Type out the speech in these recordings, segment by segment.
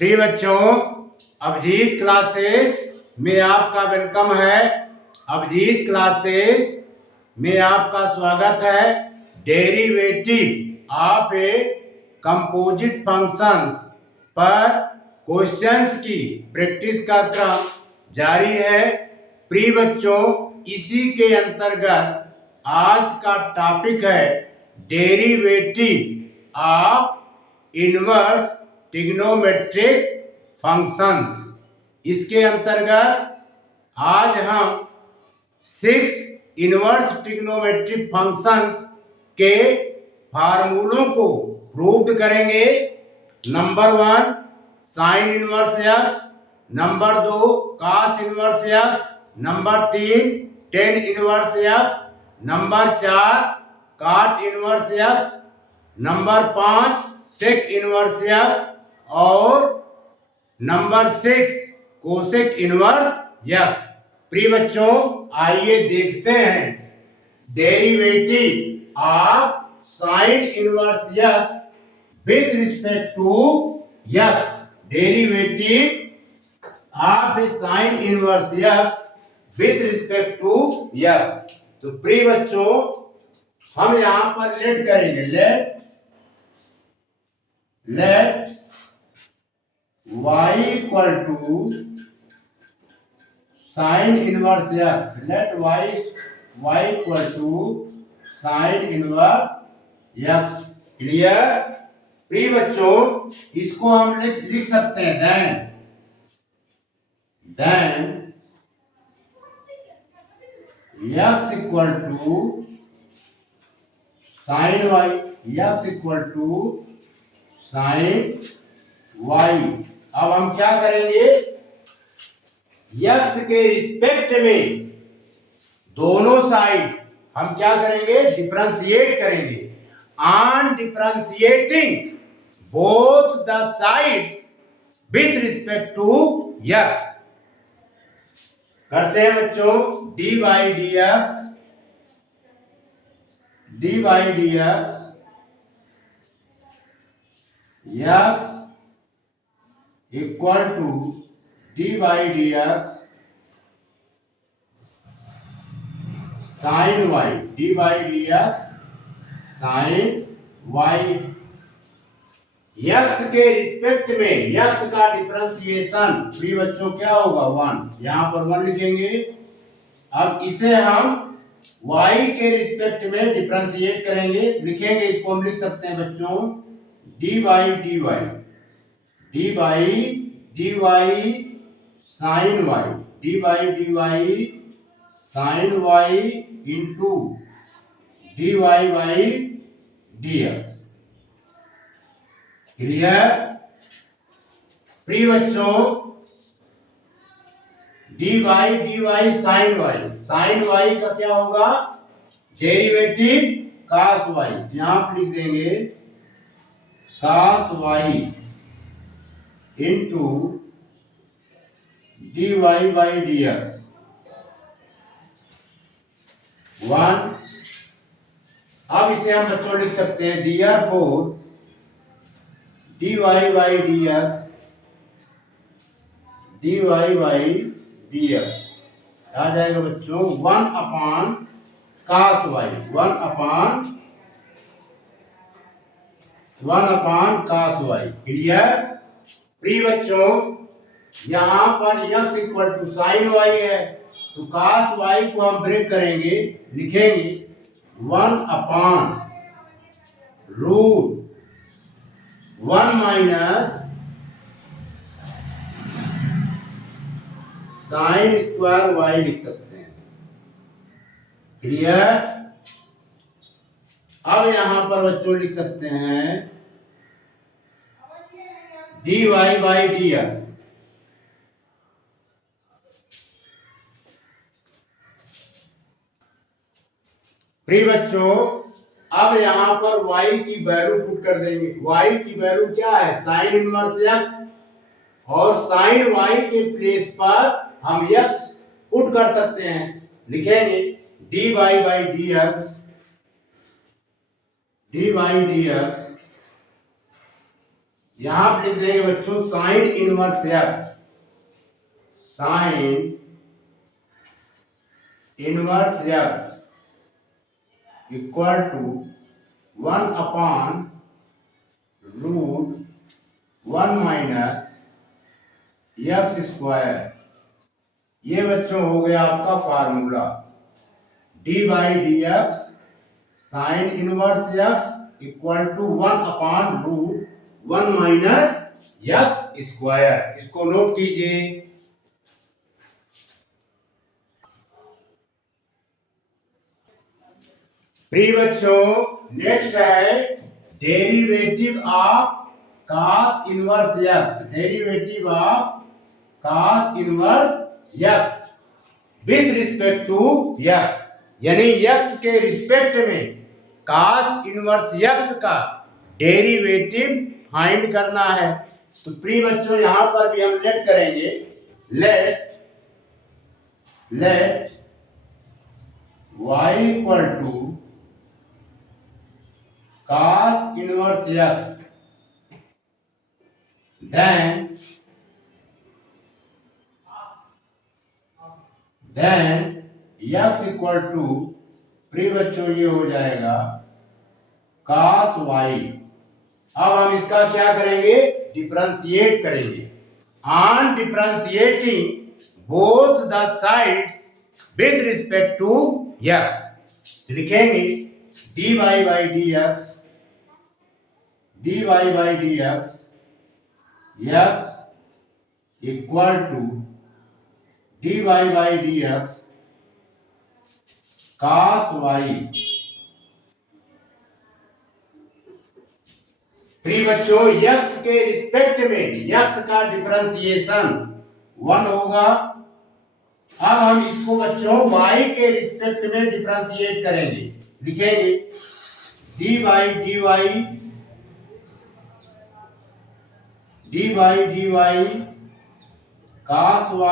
प्रिय बच्चों, अभिजीत क्लासेस में आपका वेलकम है। अभिजीत क्लासेस में आपका स्वागत है। Derivative of a composite functions पर क्वेश्चंस की प्रैक्टिस का क्रम जारी है। प्रिय बच्चों, इसी के अंतर्गत आज का टॉपिक है derivative of inverse trigonometric functions. इसके अंतर्गत आज हम 6 इनवर्स ट्रिग्नोमेट्रिक फंक्शंस के फार्मूलों को प्रूव करेंगे। Number 1 sine inverse x, number 2 cos inverse x, number 3 tan inverse x, number 4 cot inverse x, number 5 sec inverse x और नंबर 6 कोसेक इनवर्स एक्स। प्रिय बच्चों, आइए देखते हैं derivative of sine inverse x with respect to x. Derivative of a sine inverse x with respect to x. तो प्रिय बच्चों, हम यहां पर लेट करेंगे, let y equal to sin inverse x, let y equal to sin inverse x। Clear? प्रिय बच्चों, इसको हम लिख सकते हैं then x equal to sin y, x equal to sin y। अब हम क्या करेंगे, x के रिस्पेक्ट में दोनों साइड हम क्या करेंगे, डिफरेंशिएट करेंगे। On differentiating both the sides with respect to x करते हैं बच्चों। dy dx x equal to dy dx sin y, dy dx sin y। x के रिस्पेक्ट में x का डिफरेंशिएशन प्रिय बच्चों क्या होगा, 1। यहां पर 1 लिखेंगे। अब इसे हम y के रिस्पेक्ट में डिफरेंशिएट करेंगे, लिखेंगे। इसको हम लिख सकते हैं बच्चों dy sin y, dy sin y into dy dx। Clear? प्रिय बच्चों, dy sin y का क्या होगा, डेरिवेटिव cos y। यहां पर लिख देंगे cos y into dy dx 1। अब इसे हम बच्चों लिख सकते हैं therefore dy dx आ जाएगा बच्चों 1 upon cos y, 1 upon cos y। Clear? प्रिय बच्चों, यहां पर x equal to sine y है, तो cos y को हम ब्रेक करेंगे, लिखेंगे 1 upon root 1 minus sine square y लिख सकते हैं। क्लियर? अब यहां पर बच्चों लिख सकते हैं dy dx प्रिय बच्चों, अब यहां पर y की वैल्यू पुट कर देंगे। y की वैल्यू क्या है, साइन इनवर्स x, और साइन y के प्लेस पर हम x पुट कर सकते हैं, लिखेंगे dy dx यहां पर लिख देंगे बच्चों sine inverse x, sine inverse x equal to 1/√1 - x²। ये बच्चों हो गया आपका formula d/dx sine inverse x equal to 1/√1 - x²। इसको नोट कीजिए। प्रिय बच्चों नेक्स्ट है derivative of cos inverse x, derivative of cos inverse x with respect to x, यानी x के रिस्पेक्ट में cos इनवर्स x का डेरिवेटिव फाइंड करना है। तो प्रिय बच्चों यहां पर भी हम लेट करेंगे, let y equal to cos inverse x, then x equal to प्रिय बच्चों ये हो जाएगा cos y। अब हम इसका क्या करेंगे, डिफरेंशिएट करेंगे। On differentiating both the sides with respect to x, लिखेंगे dy/dx x equal to dy/dx cos y। प्रिय बच्चों x के रिस्पेक्ट में x का डिफरेंशिएशन 1 होगा। अब हम इसको बच्चों y के रिस्पेक्ट में डिफरेंशिएट करेंगे, लिखेंगे dy/dy cos y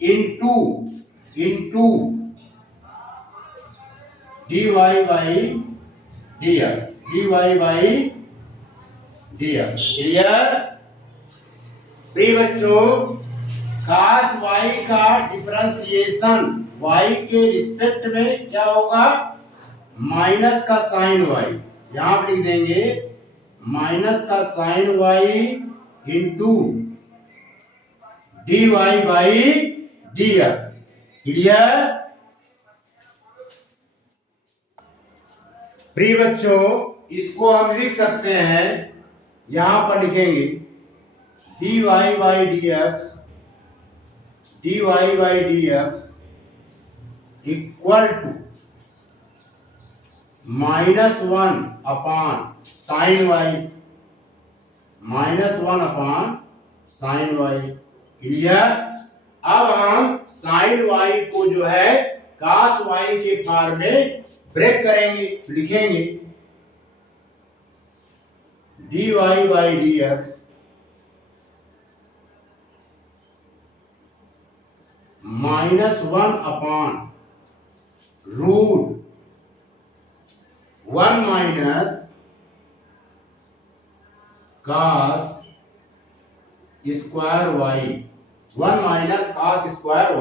into dy/dx clear. प्रिय बच्चों cos y का डिफरेंशिएशन y के रिस्पेक्ट में क्या होगा, माइनस का साइन y, यहां पर लिख देंगे माइनस का sign y into dy/dx clear. प्रिय बच्चों इसको हम लिख सकते हैं, यहां पर लिखेंगे dy/dx equal to -1 upon sine y, clear. अब हम साइन y को जो है cos y के फॉर्म में ब्रेक करेंगे, लिखेंगे dy/dx -1 upon √1 - cos square y, 1 - cos square y।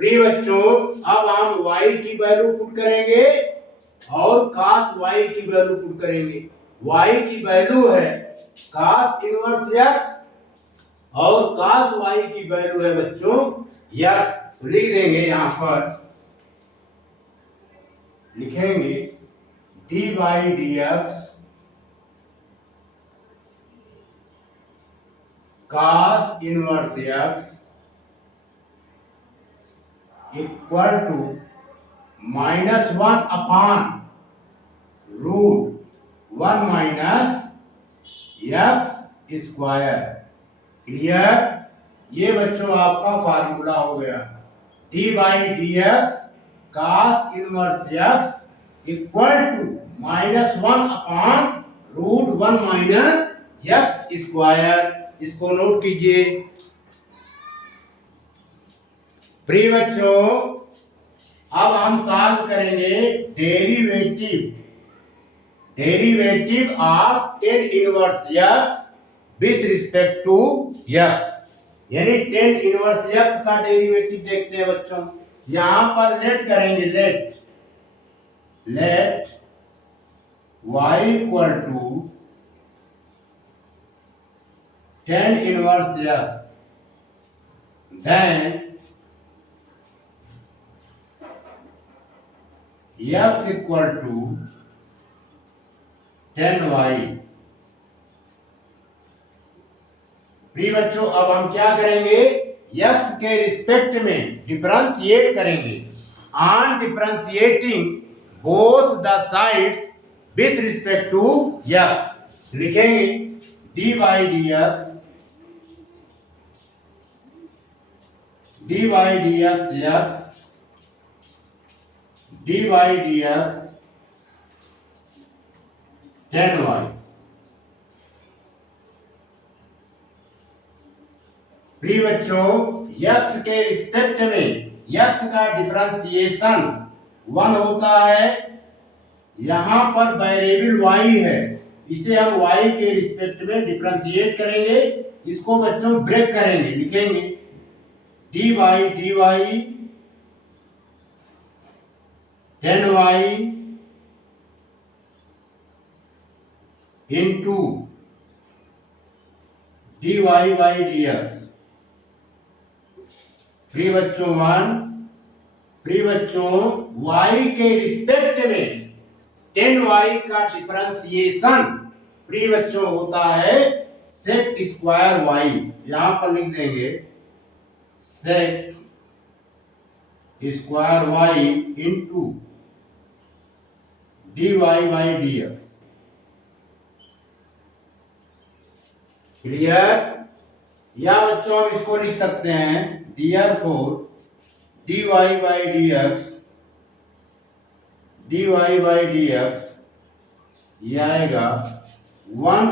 प्रिय बच्चों अब हम y की वैल्यू पुट करेंगे और cos y की वैल्यू पुट करेंगे। y की वैल्यू है cos इनवर्स x और cos y की वैल्यू है बच्चों x। लिख देंगे, यहां पर लिखेंगे d/dx cos inverse x equal to -1 upon √1 - x²। Clear. ये बच्चों आपका फार्मूला हो गया d/dx cos inverse x equal to -1 upon √1 - x²। इसको नोट कीजिए। प्रिय बच्चों अब हम सॉल्व करेंगे derivative derivative of tan inverse x with respect to x, यानी टेन इनवर्स यक्स का डेरिवेटिव देखते हैं बच्चों। यहां पर लेट करेंगे, let y equal to tan inverse x, then x equal to 10y। प्रिय बच्चों, अब हम क्या करेंगे, x के रिस्पेक्ट में डिफरेंशिएट करेंगे। On differentiating both the sides with respect to x लिखेंगे dy dx x dy dx 10y। प्रिय बच्चों, x के रिस्पेक्ट में x का डिफरेंशिएशन 1 होता है। यहां पर वेरिएबल y है, इसे हम y के रिस्पेक्ट में डिफरेंशिएट करेंगे। इसको बच्चों ब्रेक करेंगे, लिखेंगे dy dy 10y into dy by dx। प्रिय बच्चों y के रिस्पेक्ट में 10y का डिफरेंशिएशन प्रिय बच्चों होता है सेक स्क्वायर y। यहां पर लिख देंगे sec square y into dy by dx। Clear? या बच्चों हम इसको लिख सकते हैं therefore dy by dx ये आएगा 1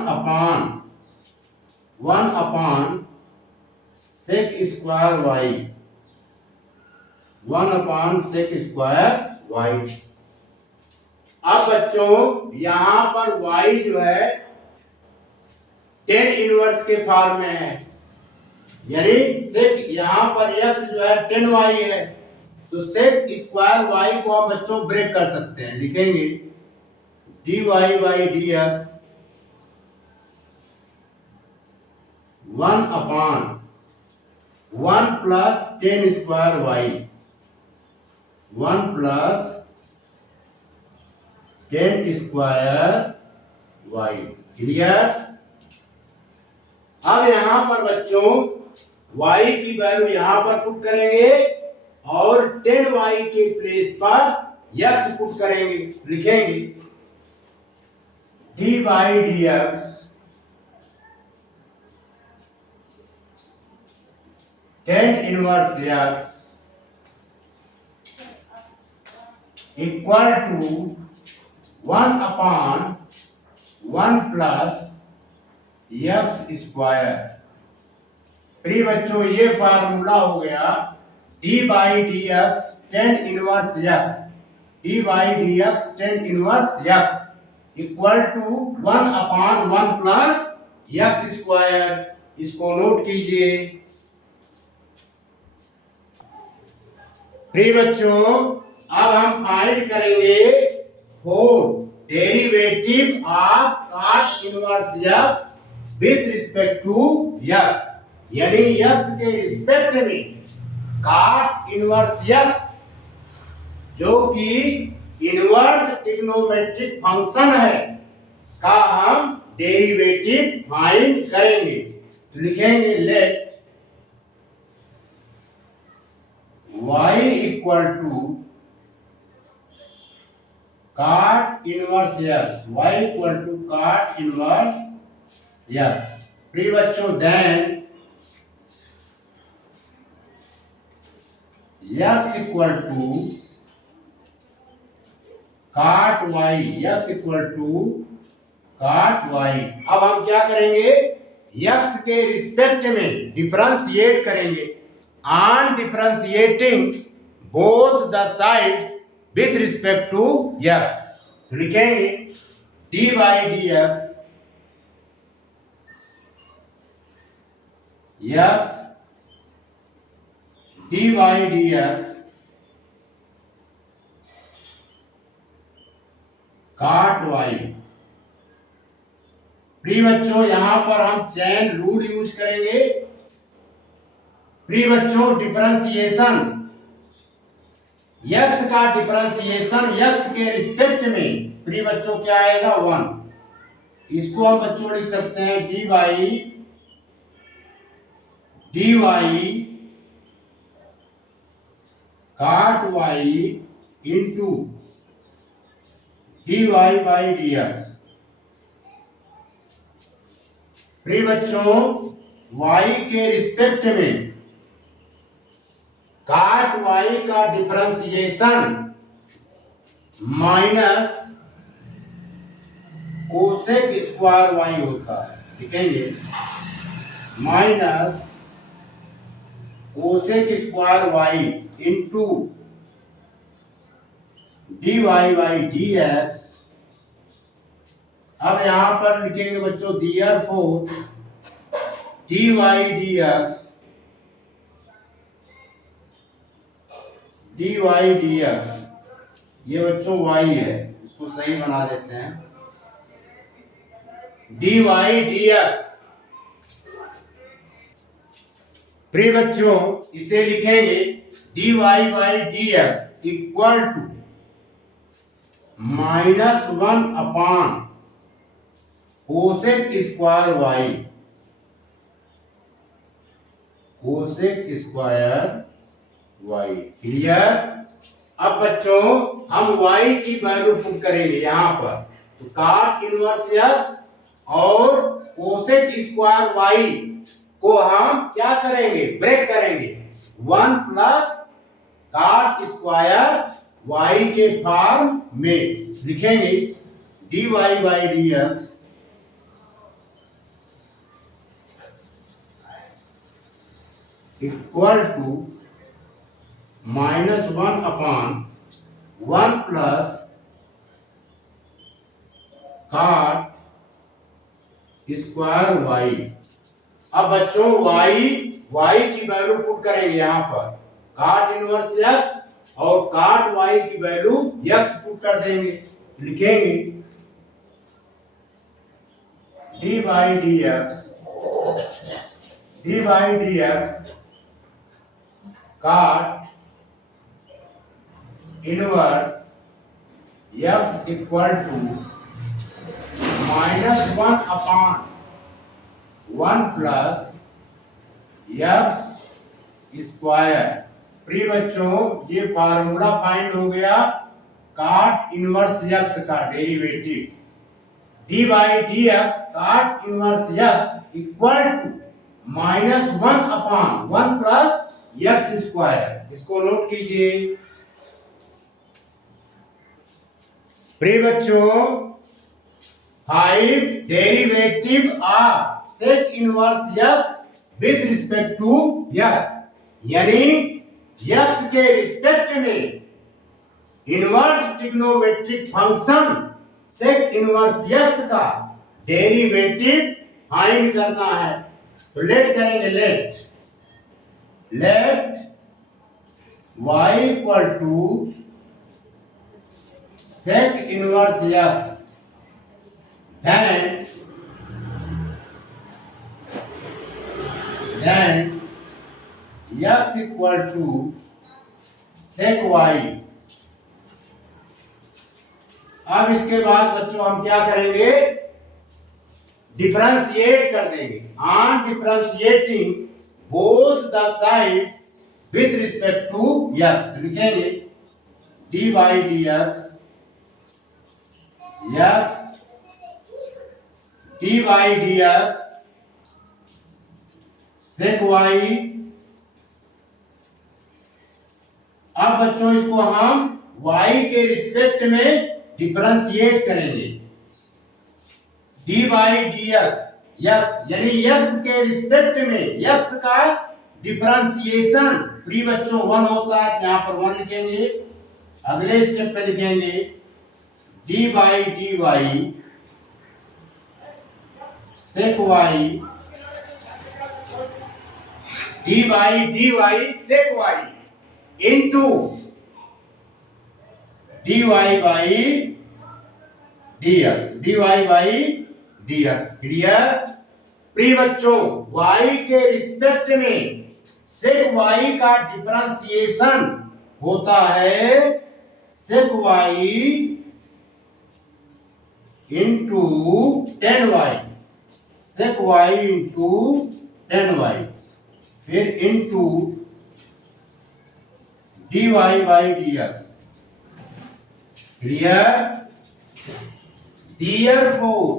अपान सेक स्क्वायर y, 1 अपान सेक स्क्वायर y। अब बच्चों यहां पर y जो है 10 इनवर्स के फॉर्म में है, यानी सेक यहां पर x जो है 10y है, तो सेक स्क्वायर y को हम बच्चों ब्रेक कर सकते हैं, लिखेंगे dy by dx 1 upon 1 plus 10 square y, 1 plus 10 square y। Clear? अब यहां पर बच्चों y की वैल्यू यहां पर पुट करेंगे और 10y के प्लेस पर x पुट करेंगे, लिखेंगे dy dx 10 inverse x equal to 1 upon 1 plus x square. प्रिय बच्चों ये फार्मूला हो गया dy dx 10 inverse x, dy dx 10 inverse x equal to 1 upon 1 plus x square. इसको नोट कीजिए। प्रिय बच्चों अब हम फाइंड करेंगे for derivative of cos inverse x with respect to x, यानी x के रिस्पेक्ट में cos इनवर्स x जो कि इनवर्स ट्रिग्नोमेट्रिक फंक्शन है का हम डेरिवेटिव फाइंड करेंगे। तो लिखेंगे let y equal to cot inverse x, y equal to cot inverse x। प्रिय बच्चों then x equal to cot y, x equal to cot y। अब हम क्या करेंगे, x के रिस्पेक्ट में डिफरेंशिएट करेंगे। On differentiating both the sides with respect to x लिखेंगे d by d x x d by d x cot y. प्रिय बच्चों यहां पर हम चेन रूल यूज करेंगे। प्रिय बच्चों डिफरेंशिएशन x का डिफरेंशिएशन x के रिस्पेक्ट में प्रिय बच्चों क्या आएगा 1। इसको हम बच्चों लिख सकते हैं d by d y cot y into d y by d x. प्रिय बच्चों y के रिस्पेक्ट में काट y का differentiation minus cosec square y होता है। लिखेंगे minus cosec square y into d y by d x. अब यहां पर लिखेंगे बच्चों therefore d y d x d y d x, ये बच्चों y है, इसको सही बना देते हैं डी वाई डी एक्स। प्रिय बच्चों इसे लिखेंगे d y by d x equal to -1 upon cosec square y cosec square y. Clear. अब बच्चों हम y की वैल्यू पुट करेंगे यहां पर, तो काट इनवर्स x और कोसेक स्क्वायर y को हम क्या करेंगे ब्रेक करेंगे 1 प्लस काट स्क्वायर y के फॉर्म में लिखेंगे d y by d x equal to -1 upon 1 plus cot square y. अब बच्चों y की वैल्यू पुट करेंगे यहां पर, काट इनवर्स x और काट y की वैल्यू x पुट कर देंगे। लिखेंगे d by d x cot inverse x equal to -1 upon 1 plus x square. प्रिय बच्चों ये फार्मूला फाइंड हो गया काट इनवर्स x का derivative d by d x cot inverse x equal to -1 upon 1 plus x square. इसको note कीजिए। प्रिय बच्चों 5 डेरिवेटिव आर sec inverse x with respect to x, यानी x के रिस्पेक्ट में इनवर्स ट्रिग्नोमेट्रिक फंक्शन सेक inverse x का डेरिवेटिव फाइंड करना है। तो लेट करेंगे let y equal to sec inverse x then x equal to sec y। अब इसके बाद बच्चों हम क्या करेंगे डिफरेंशिएट कर देंगे। On differentiating both the sides with respect to x लिखेंगे d by d x d by d x sec y. अब बच्चों इसको हम y के रिस्पेक्ट में डिफरेंशिएट करेंगे डी बाई डी एक्स यानी x के रिस्पेक्ट में x का डिफरेंशिएशन प्रिय बच्चों 1 होता है, यहाँ पर 1 लिखेंगे। अगले स्टेप पे लिखेंगे d by d y sec y d y sec y into d y by d y by d x. Clear? प्रिय बच्चों, y के रिस्पेक्ट में सेक y का डिफरेंशिएशन होता है sec y into tan y, sec y into tan y, फिर into d y by d x. Clear? Therefore,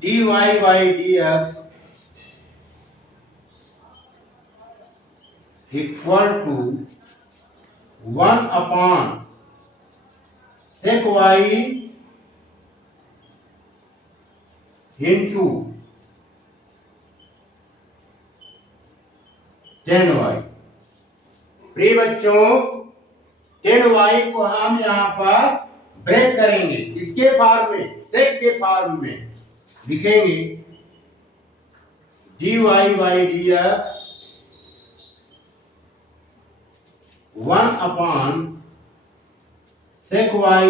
dy by dx equal to 1 upon sec y into tan y। प्रिय बच्चों, tan y को हम यहाँ पर break करेंगे, इसके form में, सेक के फॉर्म में लिखेंगे dy by d x 1 upon sec y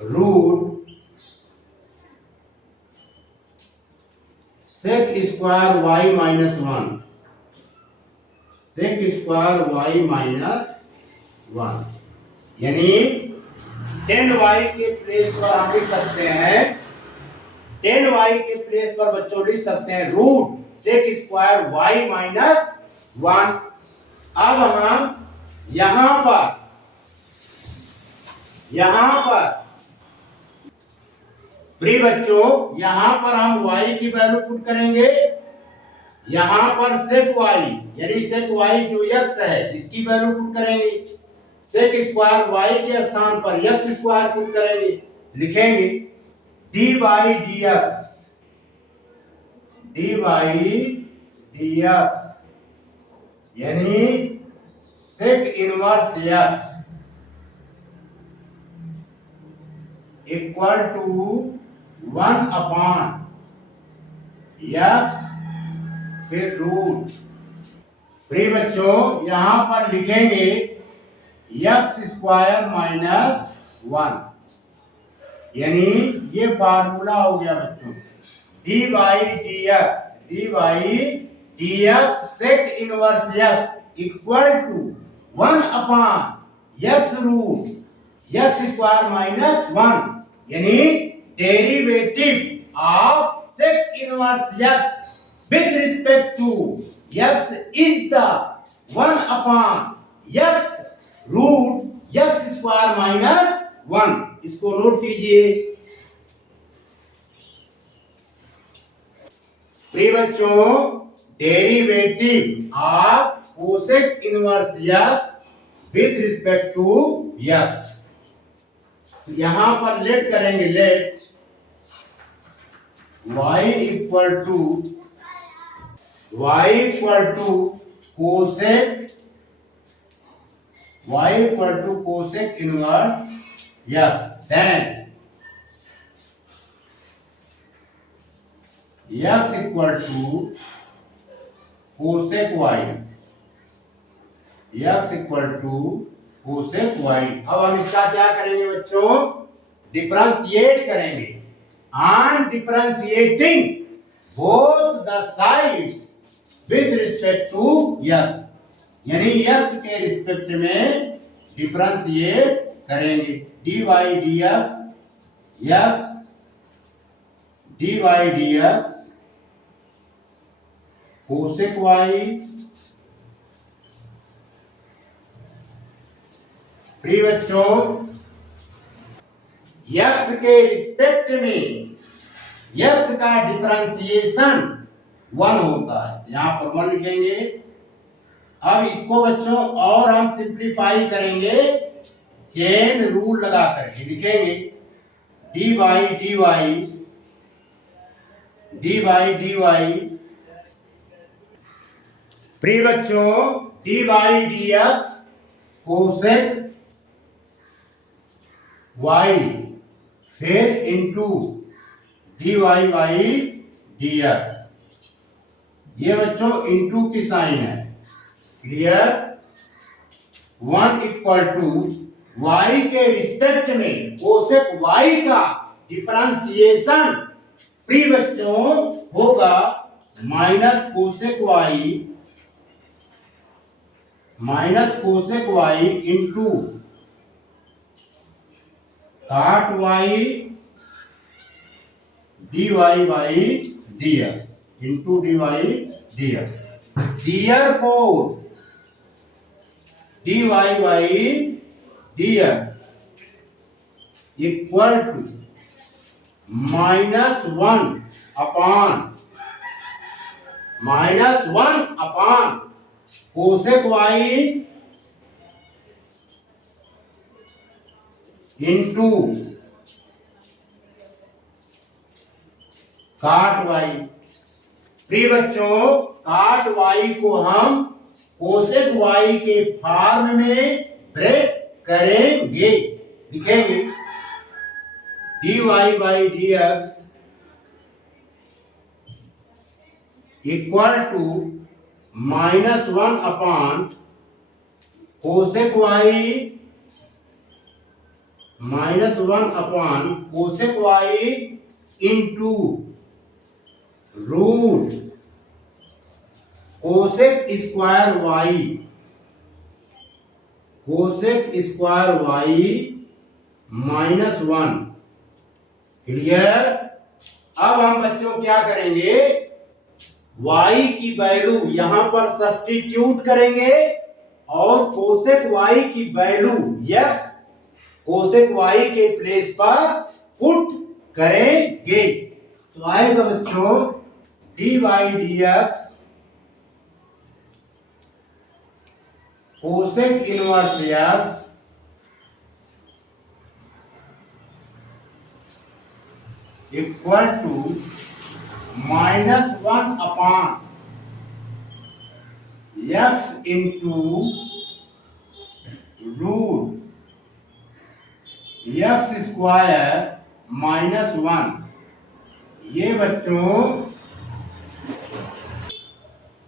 root sec square y minus 1, sec square y minus 1। यानी टेन वाई के प्लेस पर आप लिख सकते हैं, टेन वाई के प्लेस पर बच्चों लिख सकते हैं root sec square y minus 1। अब हम यहां पर प्रिय बच्चों, यहां पर हम y की वैल्यू पुट करेंगे, यहां पर सेक y यानी सेक y जो x है इसकी वैल्यू पुट करेंगे, सेक स्क्वायर y के स्थान पर x स्क्वायर पुट करेंगे, लिखेंगे डी बाई डी एक्स यानी sec inverse x equal to 1 upon x फिर रूट। प्रिय बच्चों, यहां पर लिखेंगे एक्स स्क्वायर माइनस 1, यानी ये फार्मूला हो गया बच्चों d by d x sec inverse x equal to 1 upon x root x square minus 1, यानी derivative of sec inverse x with respect to x is the 1 upon x root x square minus 1। इसको note कीजिए। प्रिय बच्चों, derivative of cosec inverse x with respect to x, यहां पर let करेंगे, let y equal to cosec inverse x, then x equal to cosec y, अब हम इसका क्या करेंगे बच्चों, डिफरेंशिएट करेंगे। On differentiating both the sides with respect to x, यानी x के रिस्पेक्ट में डिफरेंशिएट करेंगे d by d x cosec y। प्रिय बच्चों, x के रिस्पेक्ट में x का डिफरेंशिएशन 1 होता है, यहां पर 1 लिखेंगे। अब इसको बच्चों और हम सिंप्लीफाई करेंगे, चेन रूल लगा कर लिखेंगे डी बाई डी वाई। प्रिय बच्चों, d by d x cosec y फिर into d y by d x. ये बच्चों इंटू की साइन है, क्लियर। 1 इक्वल टू वाई के रिस्पेक्ट में कोसेक वाई का डिफरेंशिएशन प्री बच्चों होगा minus cosec y into cot y d y by d x into d y d x. Therefore dy by dx equal to -1 cosec y into cot y. प्रिय बच्चों, cot Y को हम cosec y के form में break करेंगे, लिखेंगे dy by dx equal to -1 upon cosec y into root cosec square y -1। Clear. अब हम बच्चों क्या करेंगे, y की वैल्यू यहां पर सब्स्टिट्यूट करेंगे और कोसेक y की वैल्यू x कोसेक y के प्लेस पर पुट करेंगे। तो आएगा बच्चों dy dx cosec inverse x equal to -1 upon x into root x square -1।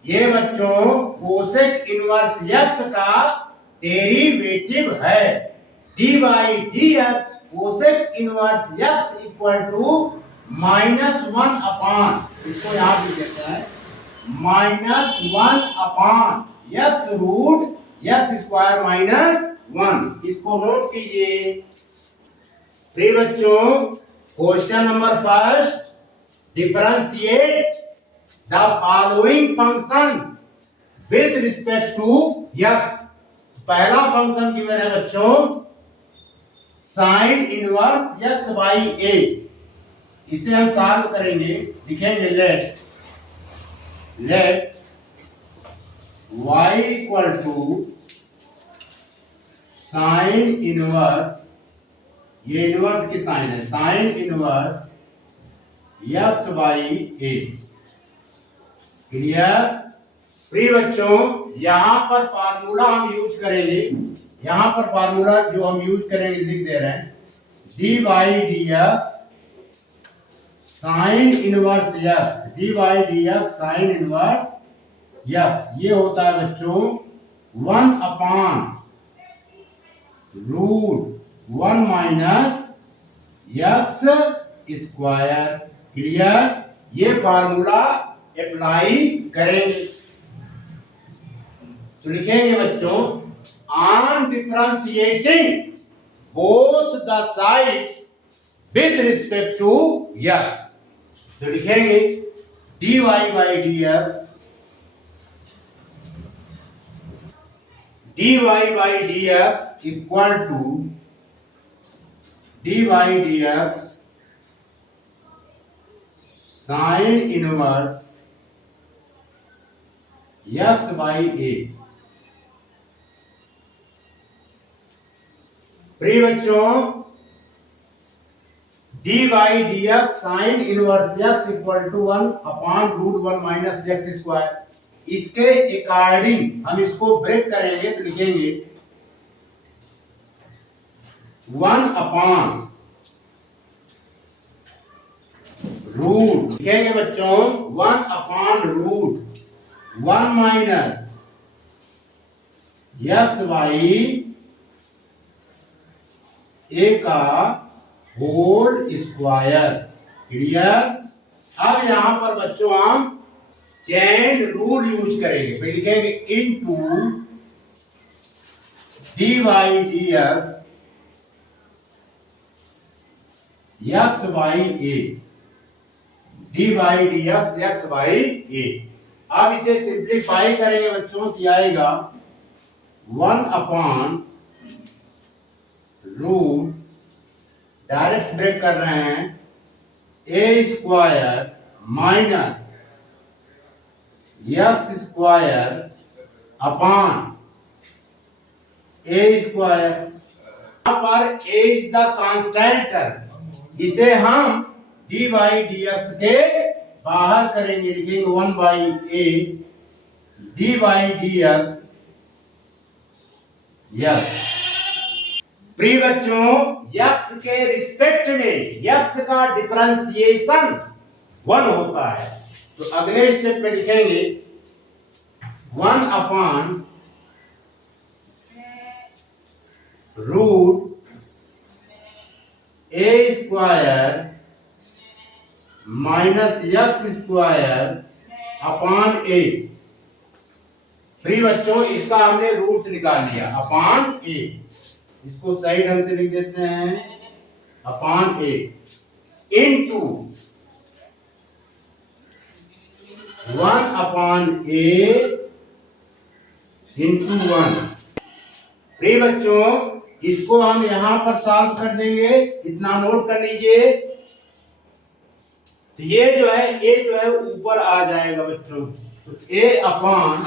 ये बच्चों कोसेक इनवर्स x का डेरिवेटिव है। D by d x cosec inverse x equal to -1 upon, इसको यहां भी देता है -1 upon x root x square -1। इसको नोट कीजिए। प्रिय बच्चों, question number first, differentiate the following functions with respect to x। पहला फंक्शन गिवन है बच्चों sine inverse x by a। इसे हम सॉल्व करेंगे, लिखेंगे let y equal to sine inverse, ये इनवर्स की साइन है, sine inverse x by a। Clear. प्रिय बच्चों, यहां पर फार्मूला हम यूज करेंगे, यहां पर फार्मूला जो हम यूज करेंगे लिख दे रहे हैं, d by d x sine inverse x, d by d x sine inverse x। ये होता है बच्चों 1 upon root 1 minus x square. Clear. ये फार्मूला अप्लाई करेंगे तो लिखेंगे बच्चों on differentiating both the sides with respect to x। तो लिखेंगे dy by dx equal to dy dx sine inverse x by a। प्रिय बच्चों, d by d x sine inverse x equal to 1 upon root 1 minus x square. इसके according हम इसको break करेंगे तो लिखेंगे 1 अपॉन रूट लिखेंगे बच्चों 1 upon root 1 minus x y a का होल स्क्वायर। क्लियर। अब यहां पर बच्चों हम चेन रूल यूज करेंगे। फिर लिखेंगे into d y d x by a, d y d x by a. अब इसे सिंप्लीफाई करेंगे बच्चों कि आएगा 1 अपॉन रूट, डायरेक्ट ब्रेक कर रहे हैं, a square minus x square upon a square. यहाँ पर ए इज द कांस्टेंट, इसे हम डी बाई डी एक्स के बाहर करेंगे। लिखेंगे 1 by a d by d x. प्रिय बच्चों, यक्स के रिस्पेक्ट में यक्स का डिफरेंशिएशन 1 होता है। तो अगले स्टेप में लिखेंगे 1 upon root a square minus x square upon a. प्रिय बच्चों, इसका हमने रूट निकाल लिया अपॉन ए। इसको सही ढंग से लिख देते हैं अपॉन ए इनटू 1 अपॉन ए इंटू 1। प्रिय बच्चों, इसको हम यहां पर सॉल्व कर देंगे। इतना नोट कर लीजिए। तो ये जो है ए जो है ऊपर आ जाएगा बच्चों। तो ए upon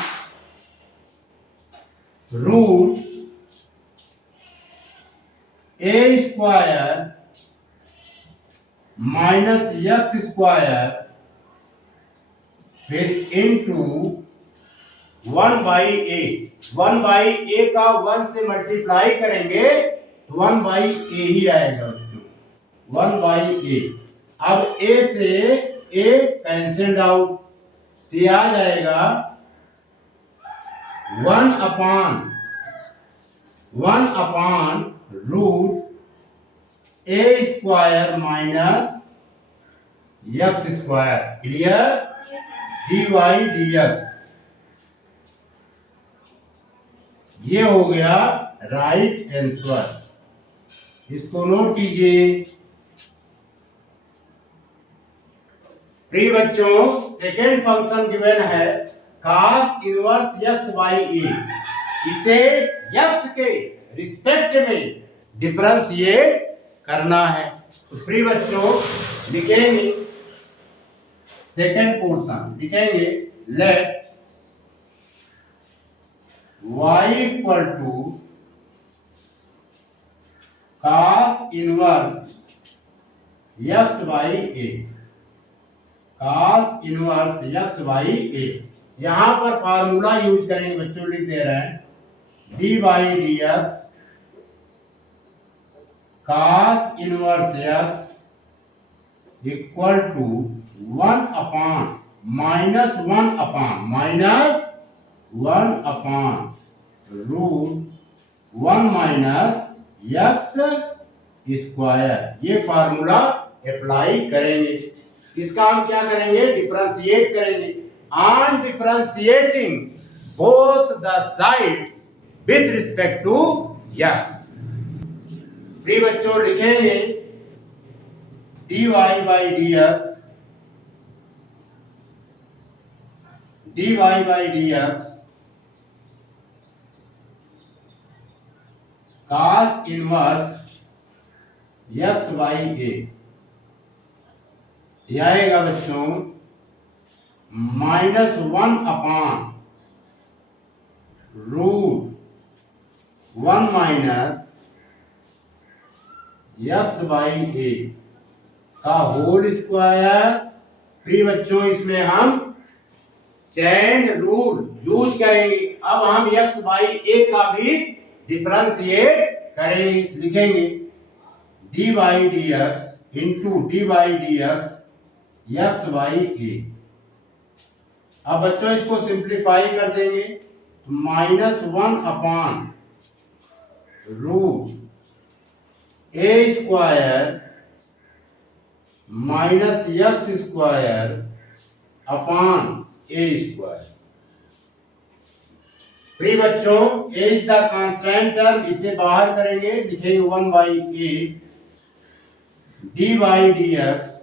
root a square minus x square फिर इनटू 1 बाई ए। 1 बाई ए का 1 से मल्टीप्लाई करेंगे तो 1 बाई ए ही आएगा बच्चों। 1 बाई ए। अब ए से ए कैंसिल्ड आउट, तो ये आ जाएगा 1 upon root a square minus x square. Clear. D y d x. ये हो गया राइट आंसर। इसको नोट कीजिए। प्रिय बच्चों, सेकेंड फंक्शन गिवन है cos इनवर्स x बाई ए। इसे x के रिस्पेक्ट में डिफरेंशिएट करना है। तो प्रिय बच्चों लिखेंगे सेकेंड पोर्शन, लिखेंगे let y equal to cos inverse x by a. cos inverse x by a. यहां पर फार्मूला यूज करेंगे बच्चों। लिख दे रहे हैं d by d x cos inverse x equal to 1 upon minus 1 upon root 1 minus x square. ये formula apply करेंगे। इसका हम क्या करेंगे? डिफरेंशिएट करेंगे। On differentiating both the sides with respect to x. प्रिय बच्चों लिखेंगे d y by d x, d y by d x cos inverse x by a. यह आएगा बच्चों -1 upon root 1 minus x by ए का होल स्क्वायर। प्रिय बच्चों इसमें हम चेन रूल यूज करेंगे। अब हम एक्स बाई ए का भी डिफरेंशिएट करेंगे। लिखेंगे d by d x into d by d x x by a. अब बच्चों इसको सिंप्लीफाई कर देंगे तो -1 upon root a square minus x square upon a square. प्रिय बच्चों, a is the constant term, इसे बाहर करेंगे, लिखेंगे 1 by a d by d x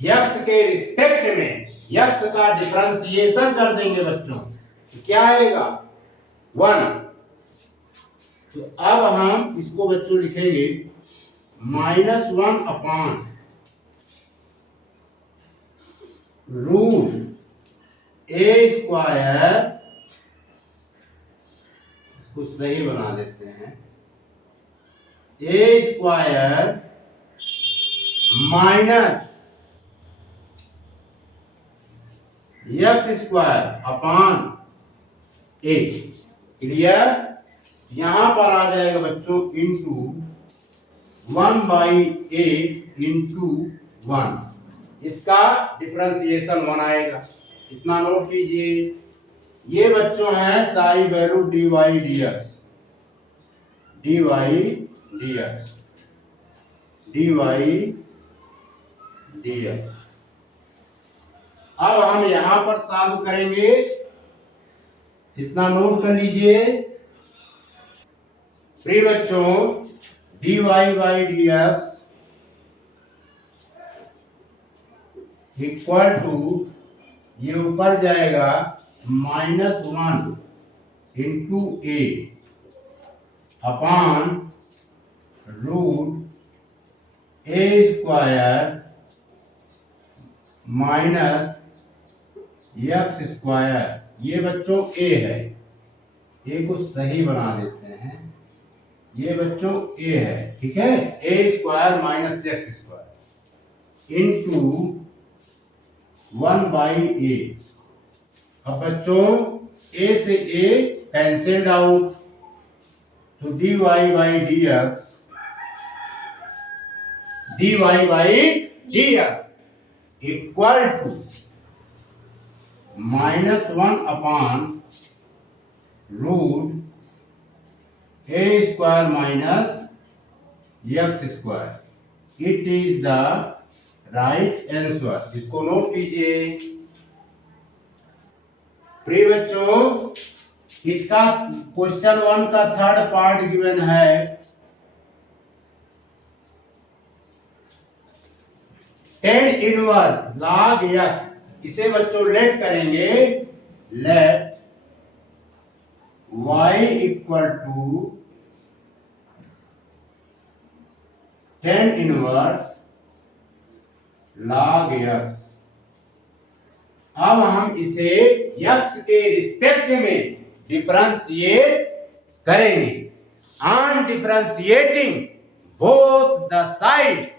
x के रिस्पेक्ट में यक्स का डिफरेंशिएशन कर देंगे बच्चों, तो क्या आएगा 1। तो अब हम इसको बच्चों लिखेंगे -1 अपान रूट ए स्क्वायर, इसको सही बना देते हैं, a square minus x square upon a. Clear? यहां पर आ जाएगा बच्चों इंटू 1 बाई ए इंटू 1, इसका डिफरेंशिएशन 1 आएगा। इतना नोट कीजिए। ये बच्चों है सारी value d y d x, d y d x, d y d x. अब हम यहां पर सॉल्व करेंगे, इतना नोट कर लीजिए। प्रिय बच्चों, d y by d x equal to, ये ऊपर जाएगा -1 into a upon root a square minus x square. ये बच्चों ए है, ए को सही बना देते हैं, ये बच्चों ए है, ठीक है, a square minus x square into 1 by a. अब बच्चों ए से ए कैंसिल्ड आउट, तो d y by d x, d y by d x equal to -1 upon root a square minus x square. It is the right answer. इसको note कीजिए। प्रिय बच्चों, इसका question 1 का थर्ड पार्ट गिवन है, tan inverse log x। इसे बच्चों let करेंगे, let y equal to tan inverse log x। अब हम इसे x के रिस्पेक्ट में डिफरेंशिएट करेंगे। On differentiating both the sides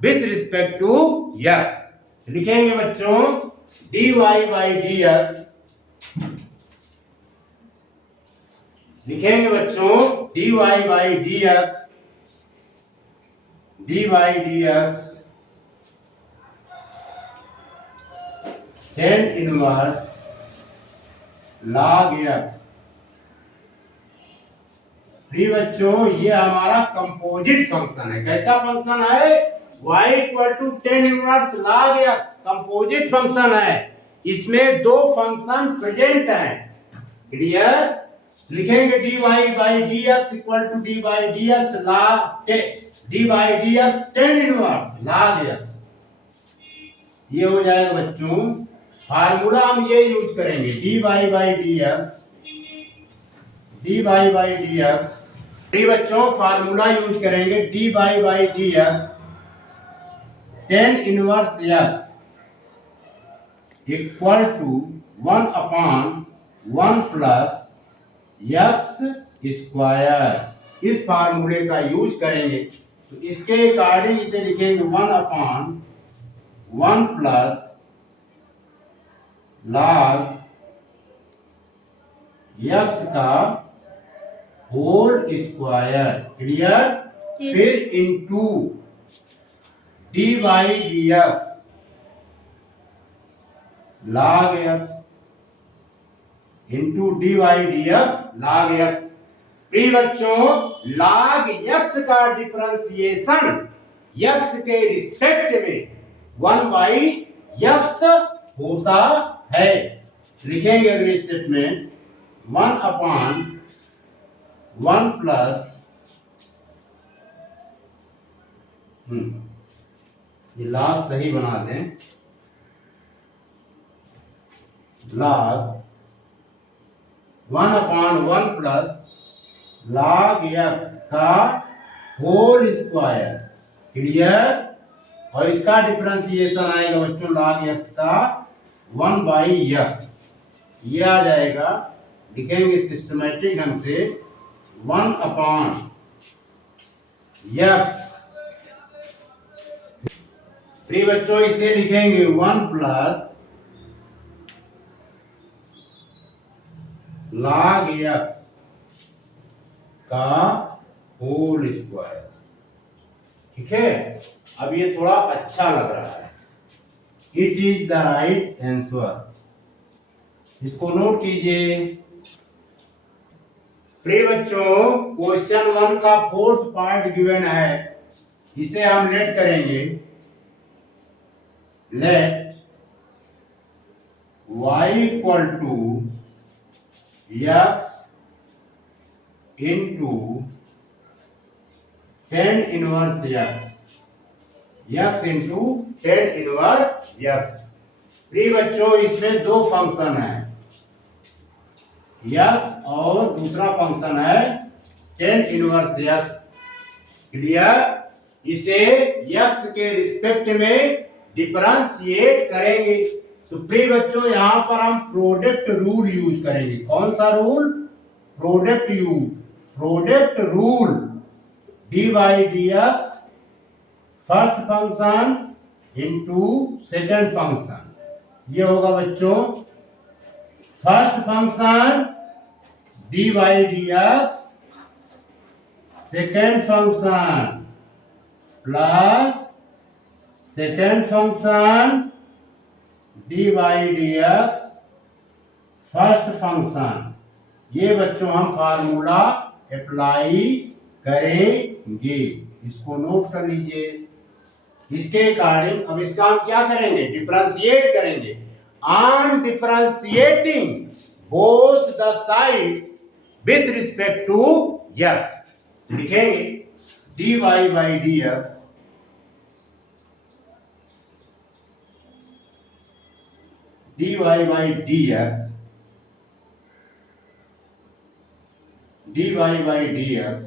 with respect to x, लिखेंगे बच्चों dy बाई dx, लिखेंगे बच्चों dy by dx, dy dx tan inverse log x। प्रिय बच्चों, ये हमारा कंपोजिट फंक्शन है। कैसा फंक्शन है? y equal to tan inverse log x composite function है। इसमें दो फंक्शन प्रेजेंट हैं। क्लियर? लिखेंगे dy by dx equal to dy dx log dy dx tan inverse log x। ये हो जाएगा बच्चों, फार्मूला हम ये यूज करेंगे, dy by dx, dy by dx। प्रिय बच्चों, फार्मूला यूज करेंगे dy by dx tan inverse x equal to 1 upon 1 plus x square. इस फार्मूले का यूज करेंगे, तो इसके अकॉर्डिंग इसे लिखेंगे 1 अपान 1 प्लस log x का होल स्क्वायर। क्लियर? फिर into D by d x log x into d by d x log x। प्रिय बच्चों, log x का डिफरेंशिएशन x के रिस्पेक्ट में 1 बाई x होता है। लिखेंगे अगले स्टेटमेंट 1 अपॉन 1 प्लस ये log सही बना दें, log 1 upon 1 plus log x का होल स्क्वायर। क्लियर? और इसका डिफरेंशिएशन आएगा बच्चों log x का 1 बाई x, ये आ जाएगा। लिखेंगे सिस्टमैटिक ढंग से 1 अपॉन x। प्रिय बच्चों, इसे लिखेंगे 1 प्लस log x का होल स्क्वायर। ठीक है, अब ये थोड़ा अच्छा लग रहा है। It is the right answer, इसको नोट कीजिए। प्रिय बच्चों, क्वेश्चन 1 का 4th पार्ट गिवन है, इसे हम लेट करेंगे। Let y equal to x into tan inverse x into tan inverse x। प्रिय बच्चों, इसमें दो फंक्शन है, x और दूसरा फंक्शन है टेन इनवर्स x। क्लियर? इसे x के रिस्पेक्ट में डिफरेंशिएट करेंगे। तो प्रिय बच्चों, यहाँ पर हम प्रोडक्ट रूल यूज करेंगे। कौन सा rule? Product rule D by d x first function into second function. ये होगा बच्चों first function D by d x second function plus second function D by d x first function. ये बच्चों हम formula apply करेंगे, इसको note कर लीजिए। इसके अकॉर्डिंग अब इसका हम क्या करेंगे? डिफरेंशिएट करेंगे। On differentiating both the sides with respect to x, लिखेंगे dy by dx dy by dx dy by dx।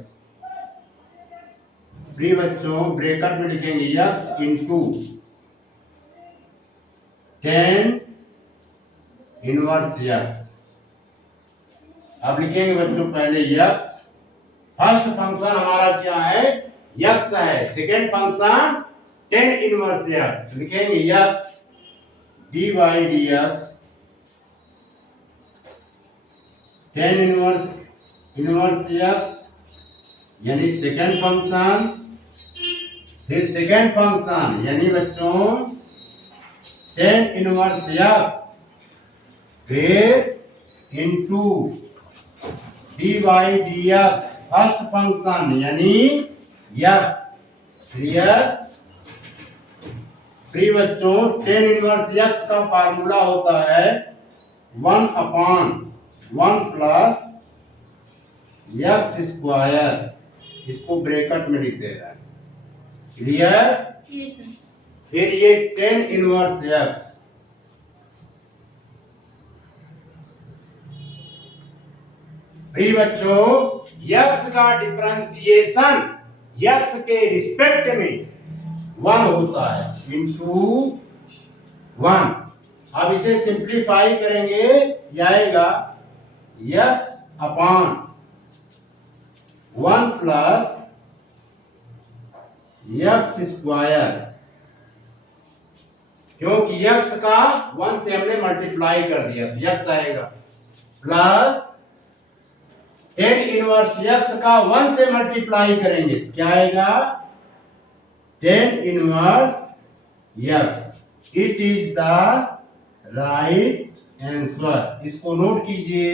प्रिय बच्चों, ब्रैकेट में लिखेंगे x into tan inverse x। अब लिखेंगे बच्चों पहले x, फर्स्ट फंक्शन हमारा क्या है? x है। Second function ten inverse x, लिखेंगे x d by d x ten inverse x यानी सेकेंड फंक्शन, फिर सेकेंड फंक्शन यानी बच्चों टेन इनवर्स x, फिर into d by d x first function यानी x। क्लियर? प्रिय बच्चों, टेन इनवर्स x का फार्मूला होता है 1 अपॉन 1 प्लस x स्क्वायर। इसको ब्रैकेट में लिख दे रहा है। क्लियर? फिर ये टेन इनवर्स x प्रिय बच्चों, x का डिफरेंशिएशन x के रिस्पेक्ट में 1 होता है इंटू 1। अब इसे सिंप्लीफाई करेंगे, ये आएगा x upon 1 plus x square, क्योंकि x का 1 से हमने मल्टीप्लाई कर दिया तो x आएगा, प्लस टेन इनवर्स x का 1 से मल्टीप्लाई करेंगे क्या आएगा? Ten inverse x, it is the right answer. इसको नोट कीजिए।